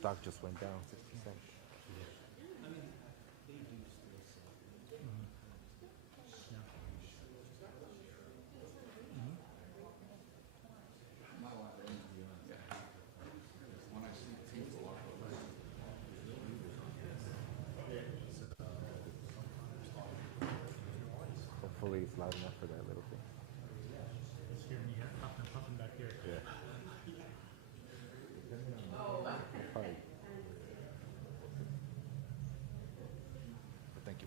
stock just went down 6%. Hopefully it's loud enough for that little thing. Just hear me puffing back here. Yeah. Probably. But thank you.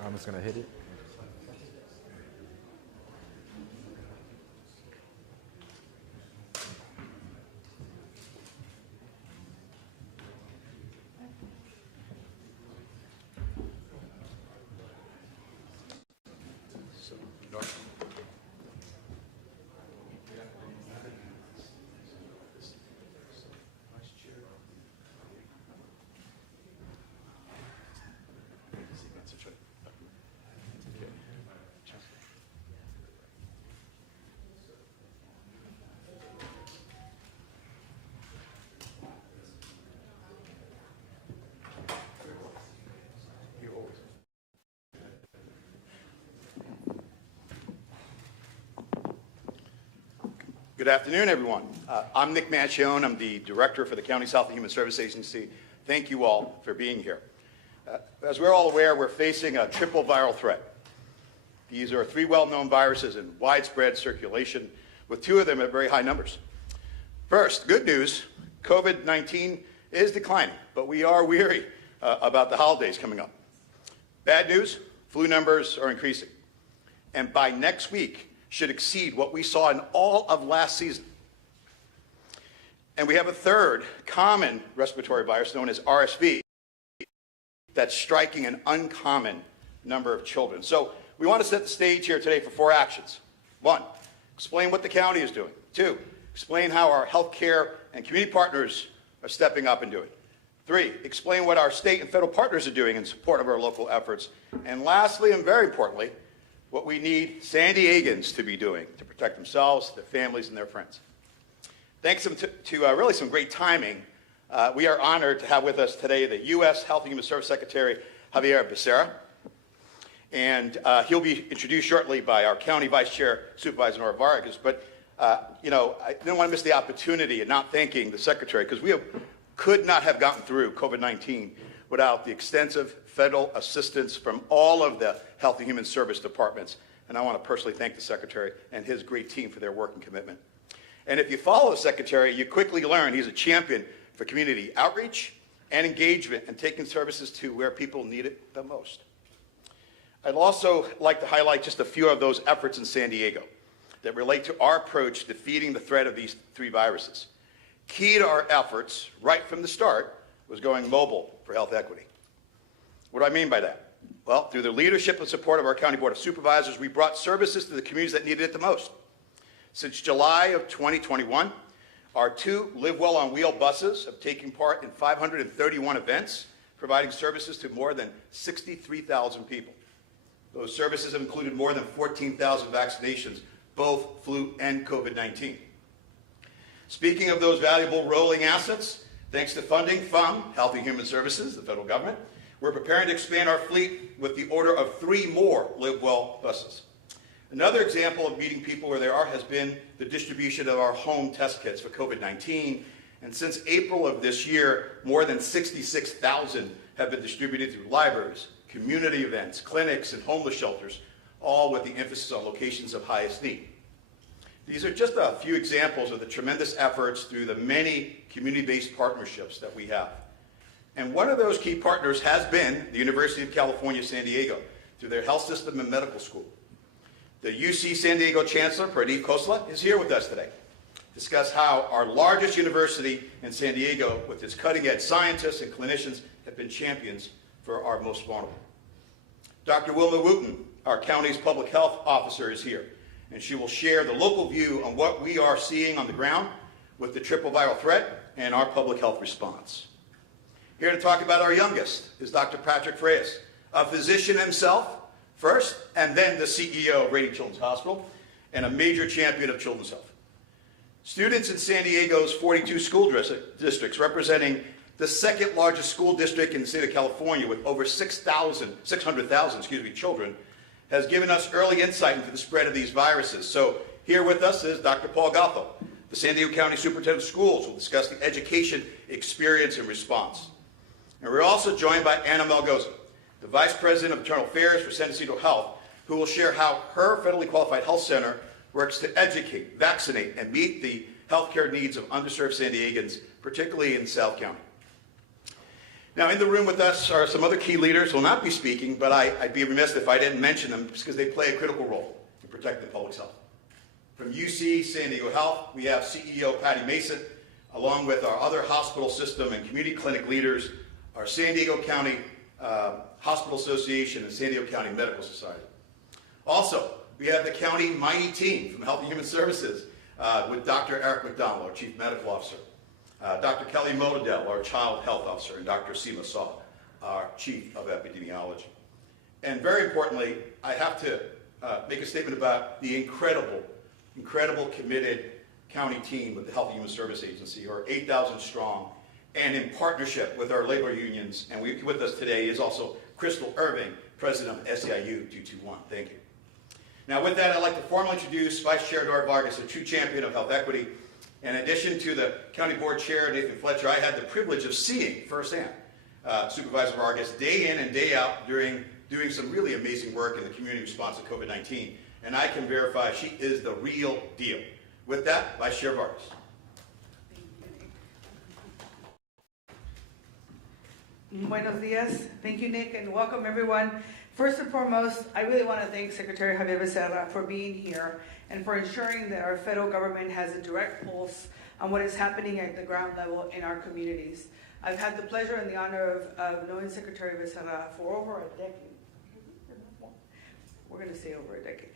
I'm just gonna hit it. Good afternoon, everyone. I'm Nick Manchione. I'm the Director for the County's Health and Human Service Agency. Thank you all for being here. As we're all aware, we're facing a triple viral threat. These are three well-known viruses in widespread circulation, with two of them at very high numbers. First, good news, COVID-19 is declining, but we are weary about the holidays coming up. Bad news, flu numbers are increasing, and by next week, should exceed what we saw in all of last season. And we have a third common respiratory virus known as RSV that's striking an uncommon number of children. So we want to set the stage here today for 4 actions. 1, explain what the county is doing. 2, explain how our healthcare and community partners are stepping up and doing. 3, explain what our state and federal partners are doing in support of our local efforts. And lastly, and very importantly, what we need San Diegans to be doing to protect themselves, their families, and their friends. Thanks to really some great timing, we are honored to have with us today the U.S. Health and Human Service Secretary, Javier Becerra. And he'll be introduced shortly by our County Vice Chair, Supervisor Nora Vargas. But, I didn't want to miss the opportunity of not thanking the Secretary, because we could not have gotten through COVID-19 without the extensive federal assistance from all of the Health and Human Service departments. And I want to personally thank the Secretary and his great team for their work and commitment. And if you follow the Secretary, you quickly learn he's a champion for community outreach and engagement and taking services to where people need it the most. I'd also like to highlight just a few of those efforts in San Diego that relate to our approach to defeating the threat of these 3 viruses. Key to our efforts right from the start was going mobile for health equity. What do I mean by that? Well, through the leadership and support of our County Board of Supervisors, we brought services to the communities that needed it the most. Since July of 2021, our 2 Live Well on Wheel buses have taken part in 531 events, providing services to more than 63,000 people. Those services have included more than 14,000 vaccinations, both flu and COVID-19. Speaking of those valuable rolling assets, thanks to funding from Health and Human Services, the federal government, we're preparing to expand our fleet with the order of 3 more Live Well buses. Another example of meeting people where they are has been the distribution of our home test kits for COVID-19. And since April of this year, more than 66,000 have been distributed through libraries, community events, clinics, and homeless shelters, all with the emphasis on locations of highest need. These are just a few examples of the tremendous efforts through the many community-based partnerships that we have. And one of those key partners has been the University of California, San Diego, through their health system and medical school. The UC San Diego Chancellor, Pradeep Khosla, is here with us today to discuss how our largest university in San Diego, with its cutting-edge scientists and clinicians, have been champions for our most vulnerable. Dr. Wilma Wooten, our county's public health officer, is here, and she will share the local view on what we are seeing on the ground with the triple viral threat and our public health response. Here to talk about our youngest is Dr. Patrick Freyes, a physician himself, first, and then the CEO of Rady Children's Hospital, and a major champion of children's health. Students in San Diego's 42 school districts, representing the second largest school district in the state of California with over 600,000 children, has given us early insight into the spread of these viruses. So here with us is Dr. Paul Gotho, the San Diego County Superintendent of Schools, who will discuss the education experience and response. And we're also joined by Anna Malgoza, the Vice President of Internal Affairs for Syncytial Health, who will share how her federally qualified health center works to educate, vaccinate, and meet the healthcare needs of underserved San Diegans, particularly in South County. Now, in the room with us are some other key leaders who will not be speaking, but I'd be remiss if I didn't mention them because they play a critical role in protecting the public's health. From UC San Diego Health, we have CEO Patty Mason, along with our other hospital system and community clinic leaders, our San Diego County Hospital Association and San Diego County Medical Society. Also, we have the county mighty team from Health and Human Services with Dr. Eric McDonald, our Chief Medical Officer, Dr. Kelly Modadel, our Child Health Officer, and Dr. Seema Saw, our Chief of Epidemiology. And very importantly, I have to make a statement about the incredible committed county team with the Health and Human Service Agency, who are 8,000 strong, and in partnership with our labor unions. And with us today is also Crystal Irving, President of SEIU 221. Thank you. Now with that, I'd like to formally introduce Vice Chair Dora Vargas, a true champion of health equity. In addition to the County Board Chair, Nathan Fletcher, I had the privilege of seeing firsthand Supervisor Vargas day in and day out doing some really amazing work in the community response to COVID-19. And I can verify she is the real deal. With that, Vice Chair Vargas. Buenos dias. Thank you, Nick, and welcome everyone. First and foremost, I really want to thank Secretary Javier Becerra for being here and for ensuring that our federal government has a direct pulse on what is happening at the ground level in our communities. I've had the pleasure and the honor of knowing Secretary Becerra for over a decade. We're going to say over a decade.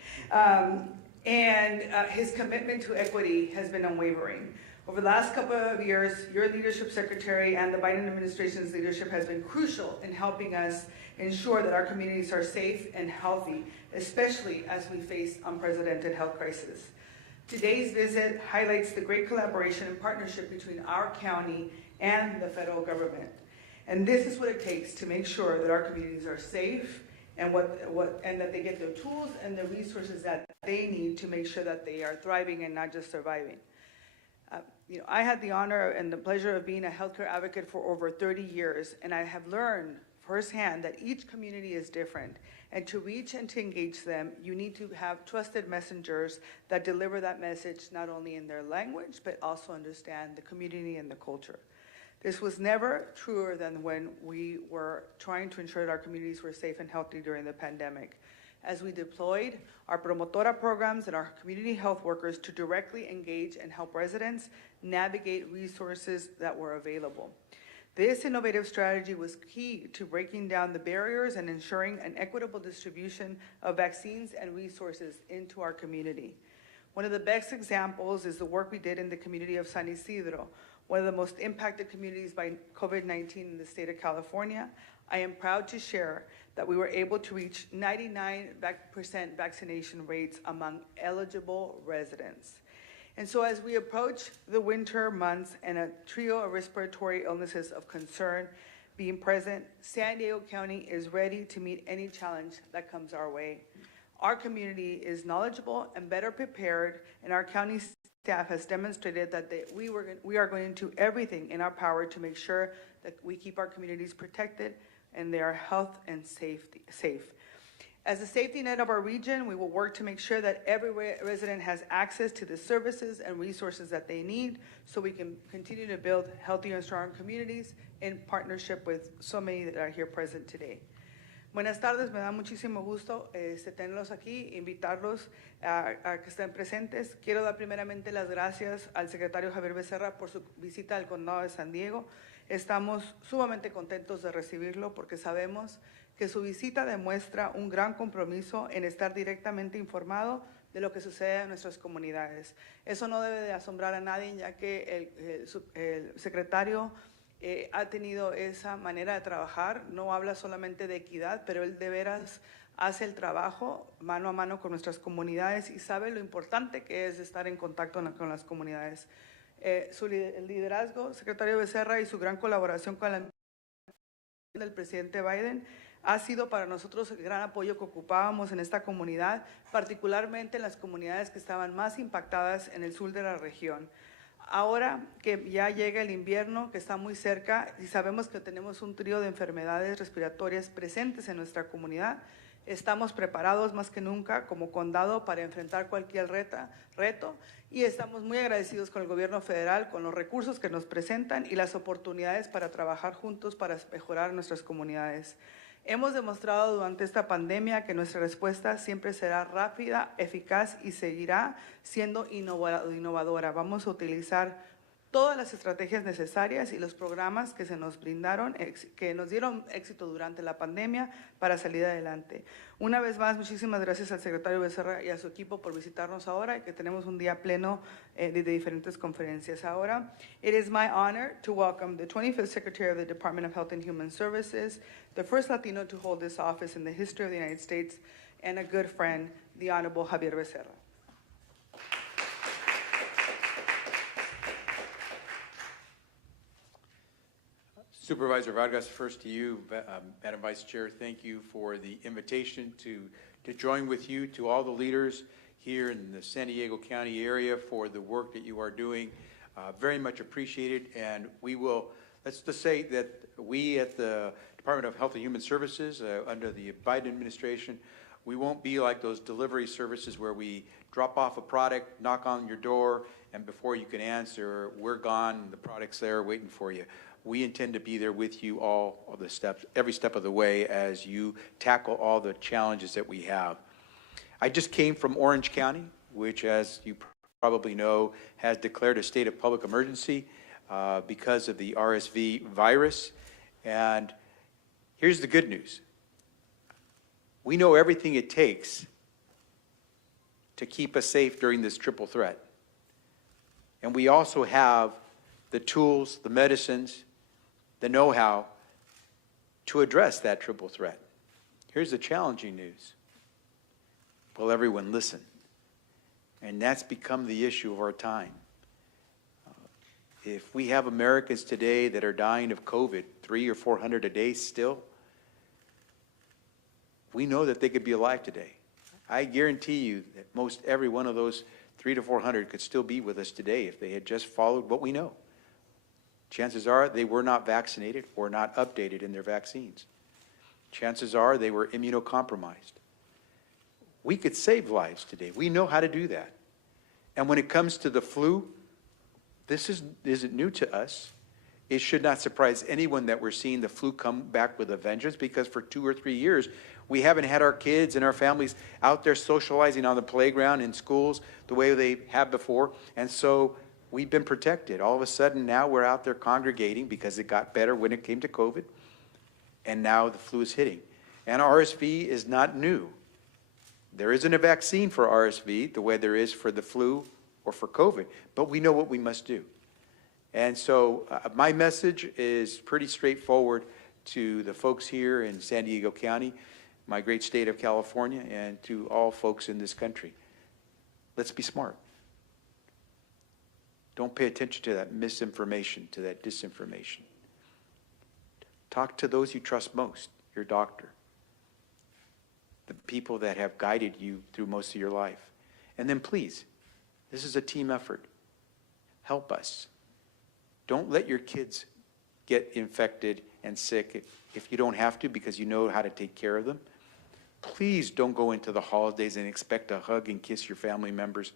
His commitment to equity has been unwavering. Over the last couple of years, your leadership, Secretary, and the Biden administration's leadership has been crucial in helping us ensure that our communities are safe and healthy, especially as we face unprecedented health crisis. Today's visit highlights the great collaboration and partnership between our county and the federal government. And this is what it takes to make sure that our communities are safe and that they get the tools and the resources that they need to make sure that they are thriving and not just surviving. I had the honor and the pleasure of being a healthcare advocate for over 30 years, and I have learned firsthand that each community is different. And to reach and to engage them, you need to have trusted messengers that deliver that message not only in their language, but also understand the community and the culture. This was never truer than when we were trying to ensure that our communities were safe and healthy during the pandemic, as we deployed our promotora programs and our community health workers to directly engage and help residents navigate resources that were available. This innovative strategy was key to breaking down the barriers and ensuring an equitable distribution of vaccines and resources into our community. One of the best examples is the work we did in the community of San Isidro, one of the most impacted communities by COVID-19 in the state of California. I am proud to share that we were able to reach 99% vaccination rates among eligible residents. And so as we approach the winter months and a trio of respiratory illnesses of concern being present, San Diego County is ready to meet any challenge that comes our way. Our community is knowledgeable and better prepared, and our county staff has demonstrated that we are going to do everything in our power to make sure that we keep our communities protected and they are health and safe. As a safety net of our region, we will work to make sure that every resident has access to the services and resources that they need so we can continue to build healthier and stronger communities in partnership with so many that are here present today. Buenas tardes, me da muchísimo gusto tenerlos aquí, invitarlos a que estén presentes. Quiero dar primeramente las gracias al secretario Javier Becerra por su visita al condado de San Diego. Estamos sumamente contentos de recibirlo porque sabemos que su visita demuestra un gran compromiso en estar directamente informado de lo que sucede en nuestras comunidades. Eso no debe de asombrar a nadie, ya que el secretario ha tenido esa manera de trabajar. No habla solamente de equidad, pero él de veras hace el trabajo mano a mano con nuestras comunidades y sabe lo importante que es estar en contacto con las comunidades. El liderazgo, secretario Becerra, y su gran colaboración con la del presidente Biden ha sido para nosotros el gran apoyo que ocupábamos en esta comunidad, particularmente en las comunidades que estaban más impactadas en el sur de la región. Ahora que ya llega el invierno, que está muy cerca, y sabemos que tenemos un trío de enfermedades respiratorias presentes en nuestra comunidad, estamos preparados más que nunca como condado para enfrentar cualquier reto y estamos muy agradecidos con el gobierno federal, con los recursos que nos presentan y las oportunidades para trabajar juntos para mejorar nuestras comunidades. Hemos demostrado durante esta pandemia que nuestra respuesta siempre será rápida, eficaz y seguirá siendo innovadora. Vamos a utilizar todas las estrategias necesarias y los programas que se nos brindaron, que nos dieron éxito durante la pandemia para salir adelante. Una vez más, muchísimas gracias al secretario Becerra y a su equipo por visitarnos ahora y que tenemos un día pleno de diferentes conferencias. Ahora, it is my honor to welcome the 25th Secretary of the Department of Health and Human Services, the first Latino to hold this office in the history of the United States, and a good friend, the Honorable Javier Becerra. Supervisor Vargas, first to you, Madam Vice Chair, thank you for the invitation to join with you, to all the leaders here in the San Diego County area for the work that you are doing. Very much appreciated, and we will, let's just say that we at the Department of Health and Human Services, under the Biden administration, we won't be like those delivery services where we drop off a product, knock on your door, and before you can answer, we're gone, the product's there waiting for you. We intend to be there with you all of the steps, every step of the way as you tackle all the challenges that we have. I just came from Orange County, which, as you probably know, has declared a state of public emergency because of the RSV virus. And here's the good news. We know everything it takes to keep us safe during this triple threat. And we also have the tools, the medicines, the know-how to address that triple threat. Here's the challenging news. Will everyone listen? And that's become the issue of our time. If we have Americans today that are dying of COVID, 300 or 400 a day still, we know that they could be alive today. I guarantee you that most every one of those 300 to 400 could still be with us today if they had just followed what we know. Chances are they were not vaccinated or not updated in their vaccines. Chances are they were immunocompromised. We could save lives today. We know how to do that. And when it comes to the flu, this isn't new to us. It should not surprise anyone that we're seeing the flu come back with a vengeance, because for 2 or 3 years, we haven't had our kids and our families out there socializing on the playground in schools the way they have before. And so we've been protected. All of a sudden, now we're out there congregating because it got better when it came to COVID, and now the flu is hitting. And RSV is not new. There isn't a vaccine for RSV the way there is for the flu or for COVID, but we know what we must do. And so my message is pretty straightforward to the folks here in San Diego County, my great state of California, and to all folks in this country. Let's be smart. Don't pay attention to that misinformation, to that disinformation. Talk to those you trust most, your doctor. the people that have guided you through most of your life. And then please, this is a team effort. Help us. Don't let your kids get infected and sick if you don't have to, because you know how to take care of them. Please don't go into the holidays and expect to hug and kiss your family members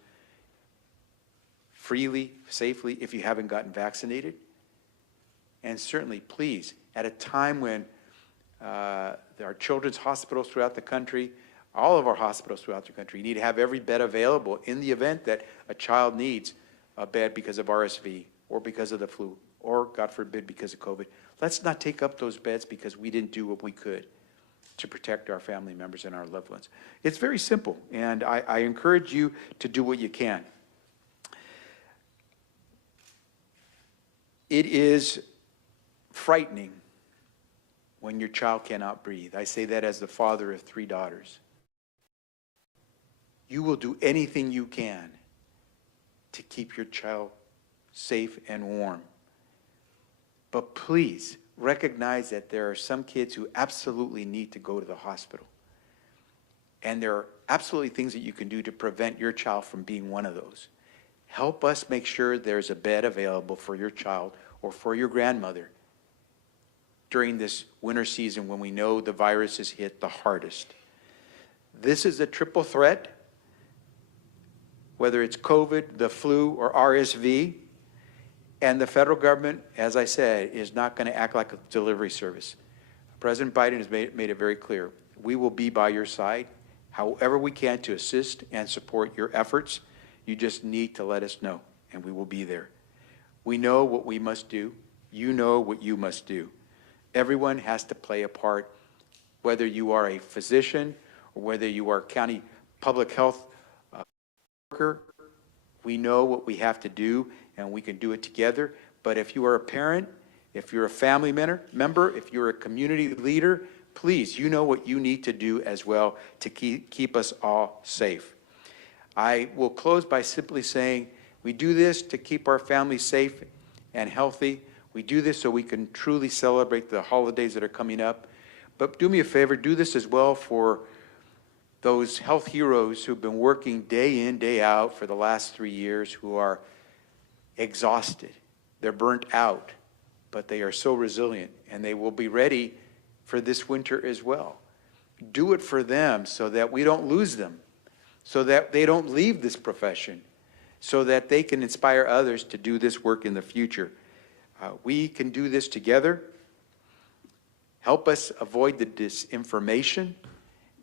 freely, safely, if you haven't gotten vaccinated. And certainly, please, at a time when there are children's hospitals throughout the country, all of our hospitals throughout the country need to have every bed available in the event that a child needs a bed because of RSV or because of the flu or, God forbid, because of COVID. Let's not take up those beds because we didn't do what we could to protect our family members and our loved ones. It's very simple, and I encourage you to do what you can. It is frightening when your child cannot breathe. I say that as the father of 3 daughters. You will do anything you can to keep your child safe and warm. But please recognize that there are some kids who absolutely need to go to the hospital. And there are absolutely things that you can do to prevent your child from being one of those. Help us make sure there's a bed available for your child or for your grandmother during this winter season when we know the virus is hit the hardest. This is a triple threat, whether it's COVID, the flu, or RSV. And the federal government, as I said, is not going to act like a delivery service. President Biden has made it very clear. We will be by your side, however we can, to assist and support your efforts. You just need to let us know, and we will be there. We know what we must do. You know what you must do. Everyone has to play a part, whether you are a physician or whether you are a county public health worker. We know what we have to do, and we can do it together. But if you are a parent, if you're a family member, if you're a community leader, please, you know what you need to do as well to keep us all safe. I will close by simply saying we do this to keep our families safe and healthy. We do this so we can truly celebrate the holidays that are coming up. But do me a favor, do this as well for those health heroes who've been working day in, day out for the last 3 years, who are exhausted. They're burnt out, but they are so resilient, and they will be ready for this winter as well. Do it for them so that we don't lose them, so that they don't leave this profession, so that they can inspire others to do this work in the future. We can do this together. Help us avoid the disinformation,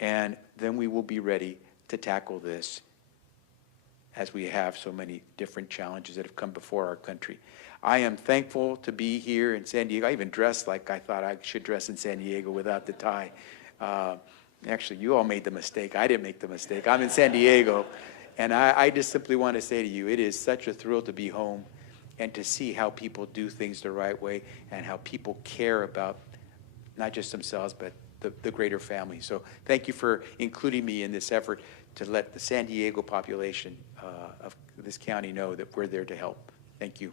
and then we will be ready to tackle this as we have so many different challenges that have come before our country. I am thankful to be here in San Diego. I even dressed like I thought I should dress in San Diego without the tie. Actually, you all made the mistake. I didn't make the mistake. I'm in San Diego. And I just simply want to say to you, it is such a thrill to be home and to see how people do things the right way and how people care about not just themselves, but the greater family. So thank you for including me in this effort to let the San Diego population of this county know that we're there to help. Thank you.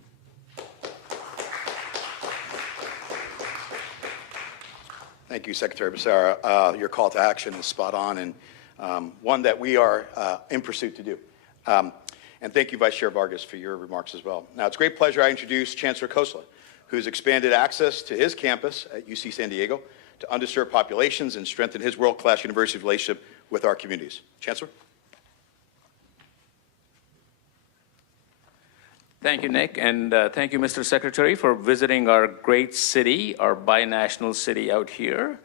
Thank you, Secretary Becerra. Your call to action is spot on, and one that we are in pursuit to do. And thank you, Vice Chair Vargas, for your remarks as well. Now, it's a great pleasure I introduce Chancellor Khosla, who's expanded access to his campus at UC San Diego to underserved populations and strengthen his world-class university relationship with our communities. Chancellor? Thank you, Nick, and thank you, Mr. Secretary, for visiting our great city, our binational city out here.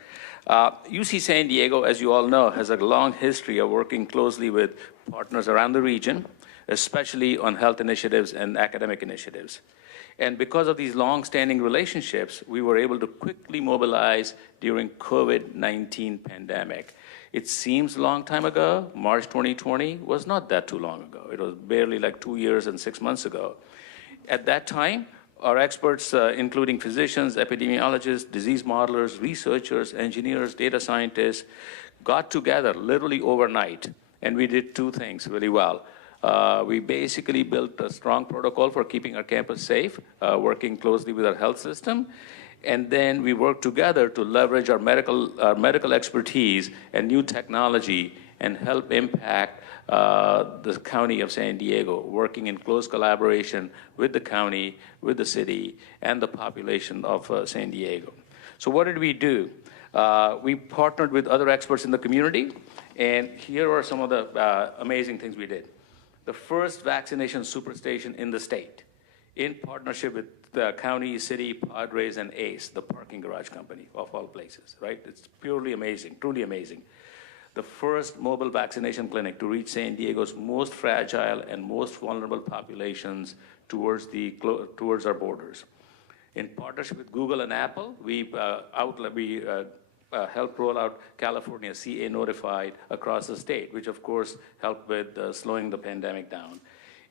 UC San Diego, as you all know, has a long history of working closely with partners around the region, especially on health initiatives and academic initiatives. And because of these long-standing relationships, we were able to quickly mobilize during COVID-19 pandemic. It seems a long time ago. March 2020 was not that too long ago. It was barely like 2 years and 6 months ago. At that time, our experts, including physicians, epidemiologists, disease modelers, researchers, engineers, data scientists, got together literally overnight, and we did 2 things really well. We basically built a strong protocol for keeping our campus safe, working closely with our health system. And then we work together to leverage our medical expertise and new technology and help impact the county of San Diego, working in close collaboration with the county, with the city, and the population of San Diego. So what did we do? We partnered with other experts in the community, and here are some of the amazing things we did. The first vaccination superstation in the state, in partnership with the county, city, Padres, and ACE, the parking garage company, of all places, right? It's purely amazing, truly amazing. The first mobile vaccination clinic to reach San Diego's most fragile and most vulnerable populations towards our borders. In partnership with Google and Apple, we helped roll out California CA Notified across the state, which of course helped with slowing the pandemic down.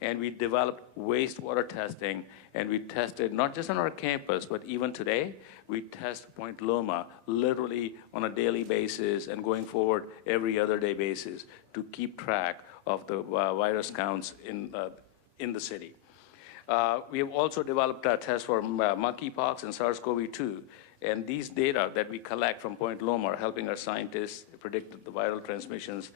And we developed wastewater testing, and we tested not just on our campus, but even today, we test Point Loma literally on a daily basis and going forward every other day basis to keep track of the virus counts in the city. We have also developed a test for monkeypox and SARS-CoV-2, and these data that we collect from Point Loma are helping our scientists predict the viral transmissions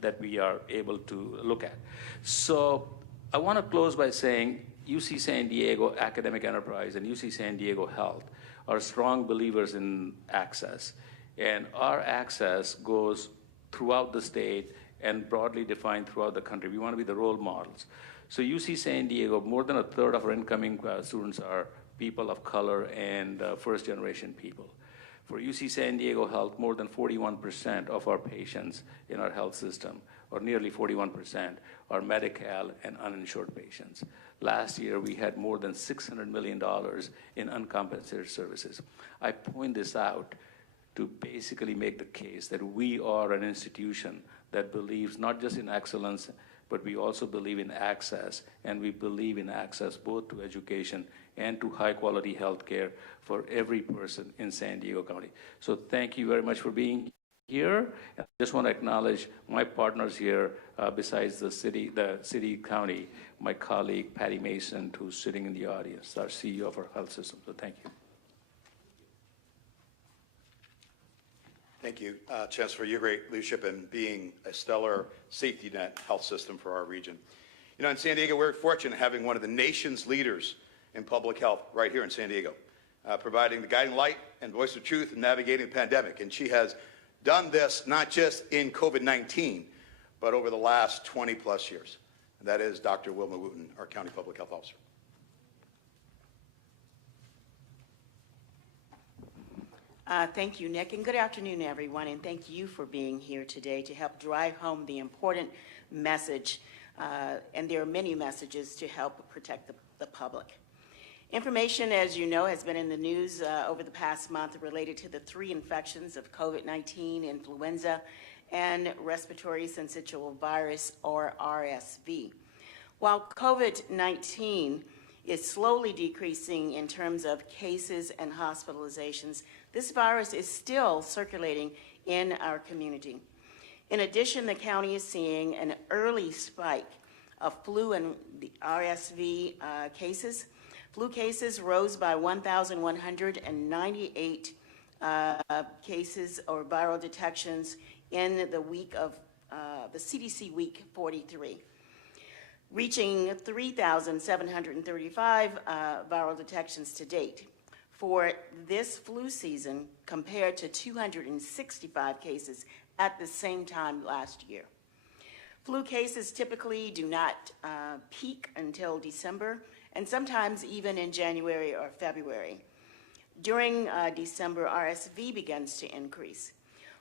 that we are able to look at. So I want to close by saying UC San Diego Academic Enterprise and UC San Diego Health are strong believers in access. And our access goes throughout the state and broadly defined throughout the country. We want to be the role models. So UC San Diego, more than a third of our incoming students are people of color and first-generation people. For UC San Diego Health, more than 41% of our patients in our health system, or nearly 41%, are Medi-Cal and uninsured patients. Last year, we had more than $600 million in uncompensated services. I point this out to basically make the case that we are an institution that believes not just in excellence, but we also believe in access, and we believe in access both to education and to high-quality health care for every person in San Diego County. So thank you very much for being here. I just want to acknowledge my partners here, besides the city county, my colleague, Patty Mason, who's sitting in the audience, our CEO of our health system. So thank you. Thank you, Chancellor, for your great leadership in being a stellar safety net health system for our region. You know, in San Diego, we're fortunate having one of the nation's leaders in public health right here in San Diego, providing the guiding light and voice of truth in navigating the pandemic. And she has done this not just in COVID-19, but over the last 20 plus years. And that is Dr. Wilma Wooten, our County Public Health Officer. Thank you, Nick, and good afternoon, everyone, and thank you for being here today to help drive home the important message, and there are many messages to help protect the public. Information, as you know, has been in the news over the past month related to the 3 infections of COVID-19, influenza, and respiratory syncytial virus, or RSV. While COVID-19 is slowly decreasing in terms of cases and hospitalizations, this virus is still circulating in our community. In addition, the county is seeing an early spike of flu and the RSV cases. Flu cases rose by 1,198 cases or viral detections in the week of the CDC week 43. Reaching 3,735 viral detections to date for this flu season compared to 265 cases at the same time last year. Flu cases typically do not peak until December, and sometimes even in January or February. During December, RSV begins to increase.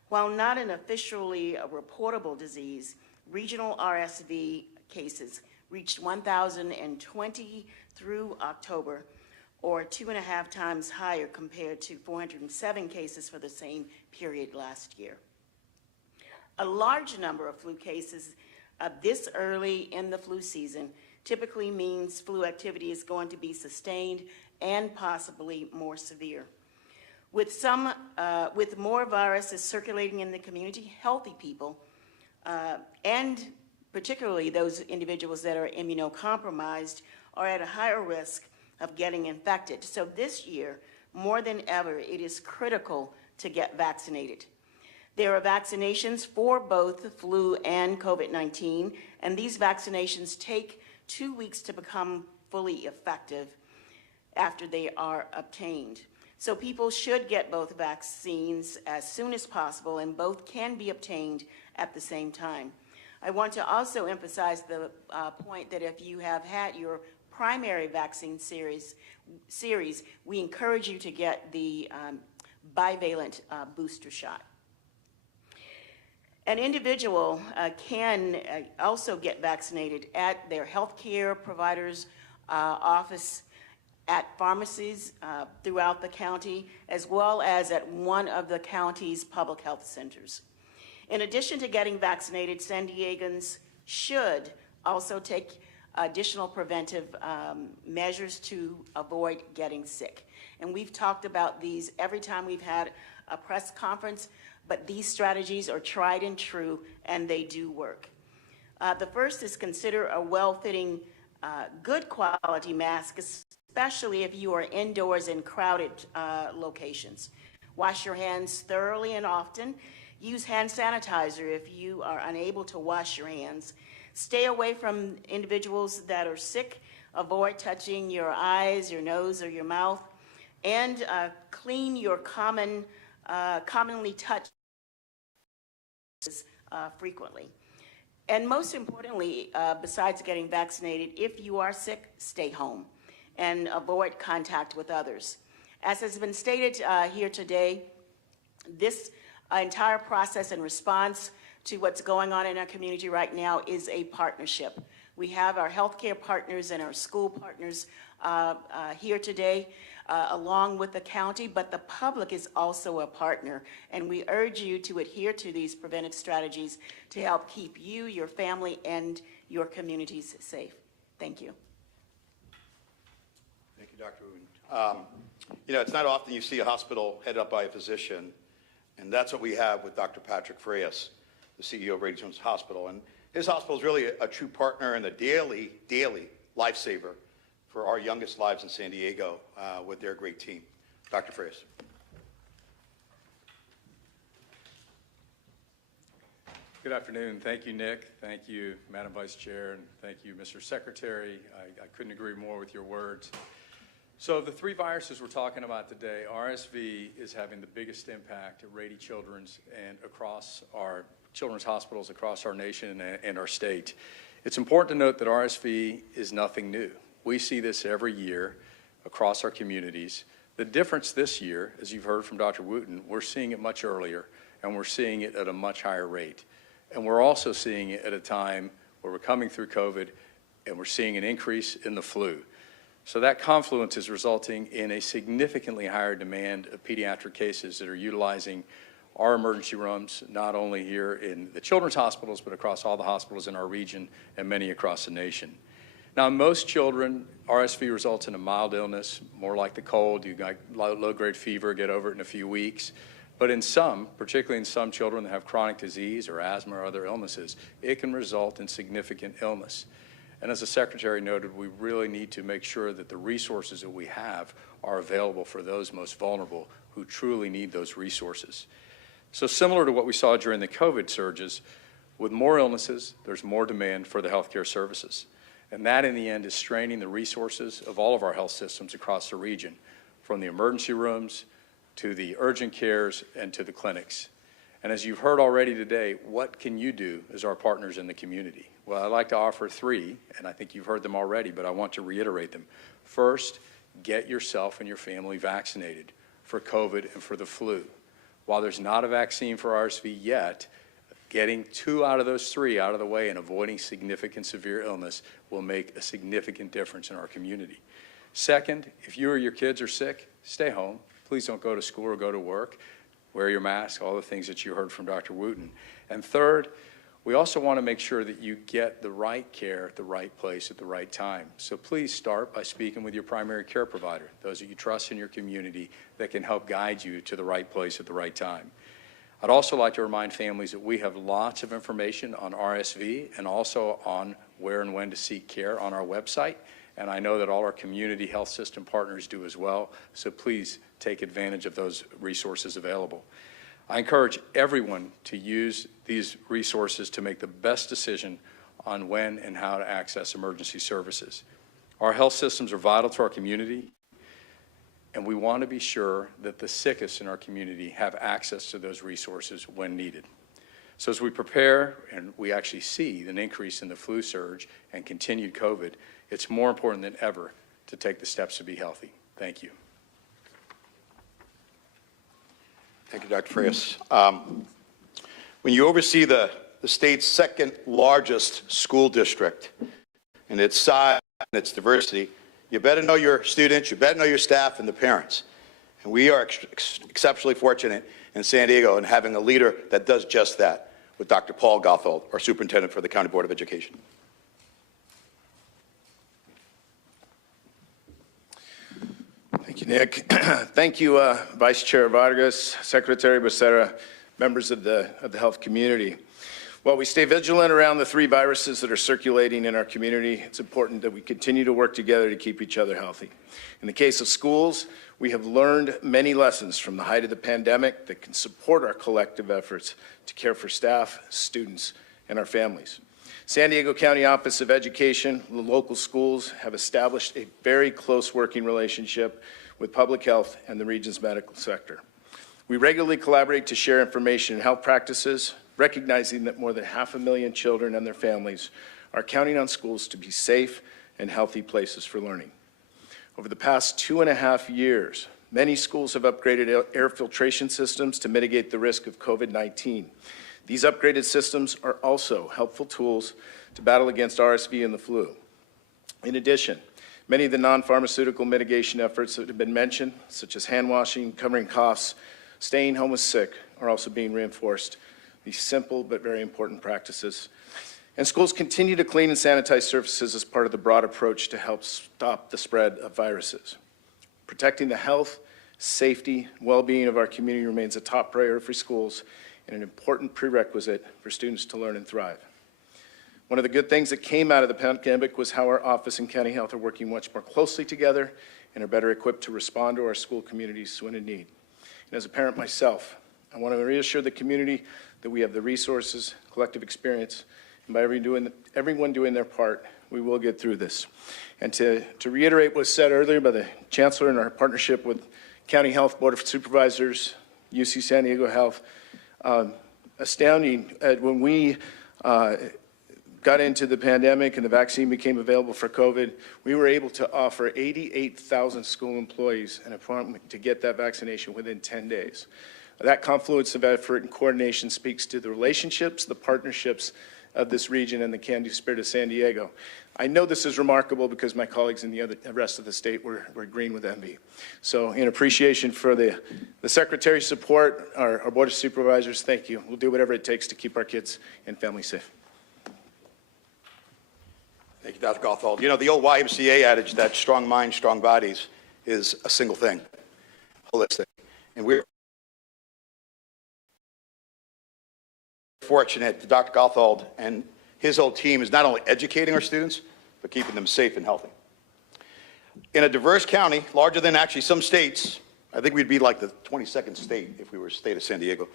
While not an officially reportable disease, regional RSV cases reached 1,020 through October, or 2.5 times higher compared to 407 cases for the same period last year. A large number of flu cases this early in the flu season typically means flu activity is going to be sustained and possibly more severe. With more viruses circulating in the community, healthy people, and particularly those individuals that are immunocompromised, are at a higher risk of getting infected. So this year, more than ever, it is critical to get vaccinated. There are vaccinations for both the flu and COVID-19, and these vaccinations take 2 weeks to become fully effective after they are obtained. So people should get both vaccines as soon as possible, and both can be obtained at the same time. I want to also emphasize the point that if you have had your primary vaccine series, we encourage you to get the bivalent booster shot. An individual can also get vaccinated at their healthcare provider's office, at pharmacies throughout the county, as well as at one of the county's public health centers. In addition to getting vaccinated, San Diegans should also take additional preventive measures to avoid getting sick. And we've talked about these every time we've had a press conference, but these strategies are tried and true, and they do work. The first is consider a well-fitting, good quality mask, especially if you are indoors in crowded locations. Wash your hands thoroughly and often. Use hand sanitizer if you are unable to wash your hands. Stay away from individuals that are sick. Avoid touching your eyes, your nose, or your mouth. And clean your commonly touched frequently. And most importantly, besides getting vaccinated, if you are sick, stay home and avoid contact with others. As has been stated here today, this entire process and response to what's going on in our community right now is a partnership. We have our healthcare partners and our school partners here today, along with the county, but the public is also a partner, and we urge you to adhere to these preventive strategies to help keep you, your family, and your communities safe. Thank you. Thank you, Dr. Wooten. You know, it's not often you see a hospital headed up by a physician, and that's what we have with Dr. Patrick Frias, the CEO of Rady Jones Hospital. And his hospital is really a true partner and a daily lifesaver for our youngest lives in San Diego with their great team. Dr. Frias. Good afternoon. Thank you, Nick. Thank you, Madam Vice Chair, and thank you, Mr. Secretary. I couldn't agree more with your words. So the three viruses we're talking about today, RSV is having the biggest impact at Rady Children's and across our children's hospitals across our nation and our state. It's important to note that RSV is nothing new. We see this every year across our communities. The difference this year, as you've heard from Dr. Wooten, we're seeing it much earlier, and we're seeing it at a much higher rate. And we're also seeing it at a time where we're coming through COVID, and we're seeing an increase in the flu. So that confluence is resulting in a significantly higher demand of pediatric cases that are utilizing our emergency rooms, not only here in the children's hospitals, but across all the hospitals in our region and many across the nation. Now, in most children, RSV results in a mild illness, more like the cold. You got low-grade fever, get over it in a few weeks. But in some, particularly in some children that have chronic disease or asthma or other illnesses, it can result in significant illness. And as the Secretary noted, we really need to make sure that the resources that we have are available for those most vulnerable who truly need those resources. So similar to what we saw during the COVID surges, with more illnesses, there's more demand for the healthcare services. And that, in the end, is straining the resources of all of our health systems across the region, from the emergency rooms to the urgent cares and to the clinics. And as you've heard already today, what can you do as our partners in the community? Well, I'd like to offer three, and I think you've heard them already, but I want to reiterate them. First, get yourself and your family vaccinated for COVID and for the flu. While there's not a vaccine for RSV yet, getting 2 out of those 3 out of the way and avoiding significant severe illness will make a significant difference in our community. Second, if you or your kids are sick, stay home. Please don't go to school or go to work. Wear your mask, all the things that you heard from Dr. Wooten. And third, we also want to make sure that you get the right care at the right place at the right time. So please start by speaking with your primary care provider, those that you trust in your community that can help guide you to the right place at the right time. I'd also like to remind families that we have lots of information on RSV and also on where and when to seek care on our website. and I know that all our community health system partners do as well, so please take advantage of those resources available. I encourage everyone to use these resources to make the best decision on when and how to access emergency services. Our health systems are vital to our community, and we want to be sure that the sickest in our community have access to those resources when needed. So as we prepare and we actually see an increase in the flu surge and continued COVID, it's more important than ever to take the steps to be healthy. Thank you. Thank you, Dr. Frias. When you oversee the state's second largest school district and its size and its diversity, you better know your students, you better know your staff and the parents. And we are exceptionally fortunate in San Diego in having a leader that does just that, with Dr. Paul Gothold, our superintendent for the County Board of Education. Thank you, Nick. Thank you, Vice Chair Vargas, Secretary Becerra, members of the health community. While we stay vigilant around the 3 viruses that are circulating in our community, it's important that we continue to work together to keep each other healthy. In the case of schools, we have learned many lessons from the height of the pandemic that can support our collective efforts to care for staff, students, and our families. San Diego County Office of Education, the local schools have established a very close working relationship with public health and the region's medical sector. We regularly collaborate to share information and health practices, recognizing that more than 500,000 children and their families are counting on schools to be safe and healthy places for learning. Over the past 2.5 years, many schools have upgraded air filtration systems to mitigate the risk of COVID-19. These upgraded systems are also helpful tools to battle against RSV and the flu. In addition, many of the non-pharmaceutical mitigation efforts that have been mentioned, such as hand washing, covering coughs, staying home with sick, are also being reinforced. These simple but very important practices. And schools continue to clean and sanitize surfaces as part of the broad approach to help stop the spread of viruses. Protecting the health, safety, and well-being of our community remains a top priority for schools and an important prerequisite for students to learn and thrive. One of the good things that came out of the pandemic was how our office and county health are working much more closely together and are better equipped to respond to our school communities when in need. And as a parent myself, I want to reassure the community that we have the resources, collective experience, and by everyone doing their part, we will get through this. And to reiterate what was said earlier by the Chancellor in our partnership with County Health Board of Supervisors, UC San Diego Health, astounding when we got into the pandemic and the vaccine became available for COVID, we were able to offer 88,000 school employees an appointment to get that vaccination within 10 days. That confluence of effort and coordination speaks to the relationships, the partnerships of this region and the can-do spirit of San Diego. I know this is remarkable because my colleagues in the rest of the state were green with envy. So in appreciation for the Secretary's support, our Board of Supervisors, thank you. We'll do whatever it takes to keep our kids and families safe. Thank you, Dr. Gothold. You know, the old YMCA adage that strong minds, strong bodies is a single thing, holistic. And we're fortunate that Dr. Gothold and his whole team is not only educating our students, but keeping them safe and healthy. In a diverse county, larger than actually some states, I think we'd be like the 22nd state if we were a state of San Diego.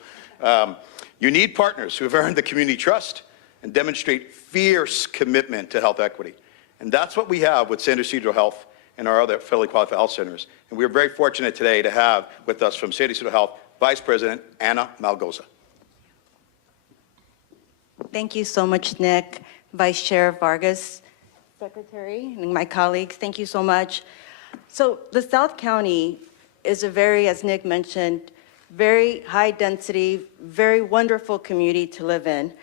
You need partners who have earned the community trust and demonstrate fierce commitment to health equity. And that's what we have with syncytial Health and our other federally qualified health centers. And we're very fortunate today to have with us from syncytial Health, Vice President Anna Malgoza. Thank you so much, Nick, Vice Chair Vargas, Secretary, and my colleagues, thank you so much. So the South County is a very, as Nick mentioned, very high density, very wonderful community to live in.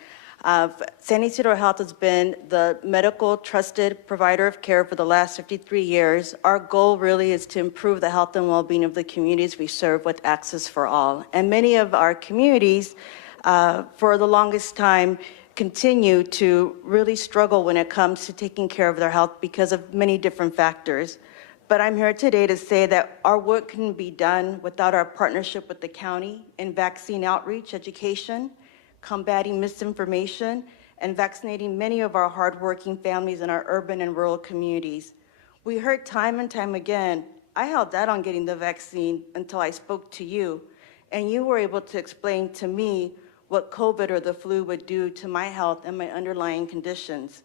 San Isidro Health has been the medical trusted provider of care for the last 53 years. Our goal really is to improve the health and well-being of the communities we serve with access for all. And many of our communities, for the longest time, continue to really struggle when it comes to taking care of their health because of many different factors. But I'm here today to say that our work can be done without our partnership with the county in vaccine outreach, education, combating misinformation, and vaccinating many of our hardworking families in our urban and rural communities. We heard time and time again, I held out on getting the vaccine until I spoke to you, and you were able to explain to me what COVID or the flu would do to my health and my underlying conditions.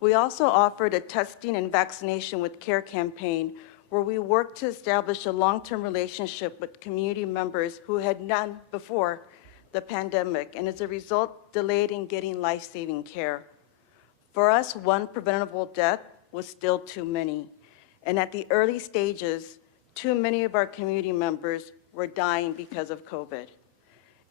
We also offered a testing and vaccination with care campaign where we worked to establish a long-term relationship with community members who had none before the pandemic, and as a result, delayed in getting life-saving care. For us, one preventable death was still too many, and at the early stages, too many of our community members were dying because of COVID.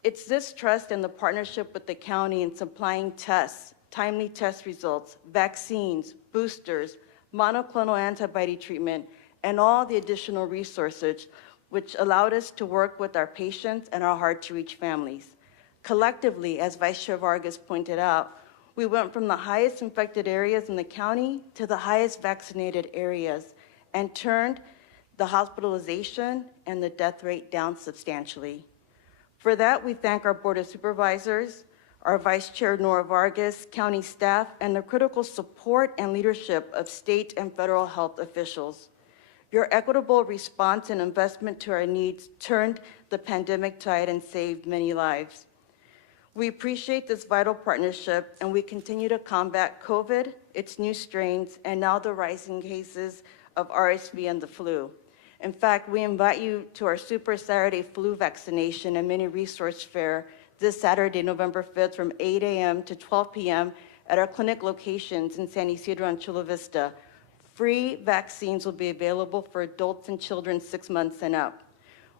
It's this trust and the partnership with the county in supplying tests, timely test results, vaccines, boosters, monoclonal antibody treatment, and all the additional resources which allowed us to work with our patients and our hard-to-reach families. Collectively, as Vice Chair Vargas pointed out, we went from the highest infected areas in the county to the highest vaccinated areas and turned the hospitalization and the death rate down substantially. For that, we thank our Board of Supervisors, our Vice Chair Nora Vargas, county staff, and the critical support and leadership of state and federal health officials. Your equitable response and investment to our needs turned the pandemic tide and saved many lives. We appreciate this vital partnership, and we continue to combat COVID, its new strains, and now the rising cases of RSV and the flu. In fact, we invite you to our Super Saturday flu vaccination and mini resource fair this Saturday, November 5th from 8 a.m. to 12 p.m. at our clinic locations in San Ysidro and Chula Vista. Free vaccines will be available for adults and children 6 months and up.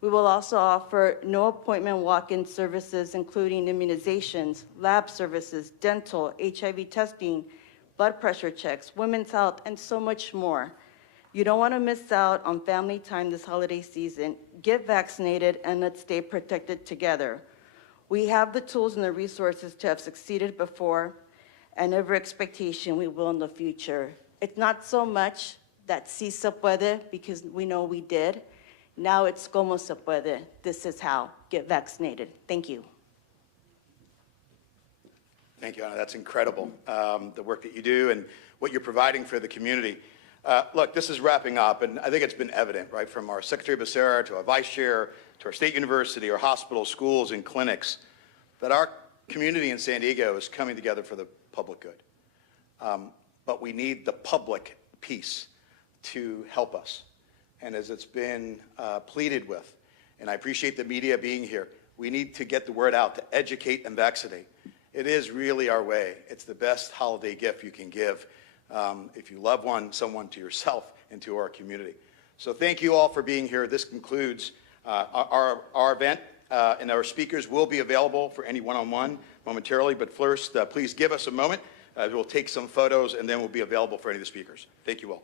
We will also offer no appointment walk-in services, including immunizations, lab services, dental, HIV testing, blood pressure checks, women's health, and so much more. You don't want to miss out on family time this holiday season. Get vaccinated and let's stay protected together. We have the tools and the resources to have succeeded before, and every expectation we will in the future. It's not so much that sí se puede, because we know we did. Now it's como se puede. This is how. Get vaccinated. Thank you. Thank you, Anna. That's incredible, the work that you do and what you're providing for the community. Look, this is wrapping up, and I think it's been evident, right, from our Secretary Becerra to our Vice Chair to our state university, our hospitals, schools, and clinics, that our community in San Diego is coming together for the public good. But we need the public piece to help us. And as it's been pleaded with, and I appreciate the media being here, we need to get the word out to educate and vaccinate. It is really our way. It's the best holiday gift you can give if you love someone, to yourself and to our community. So thank you all for being here. This concludes our event, and our speakers will be available for any one-on-one momentarily. But first, please give us a moment. We'll take some photos, and then we'll be available for any of the speakers. Thank you all.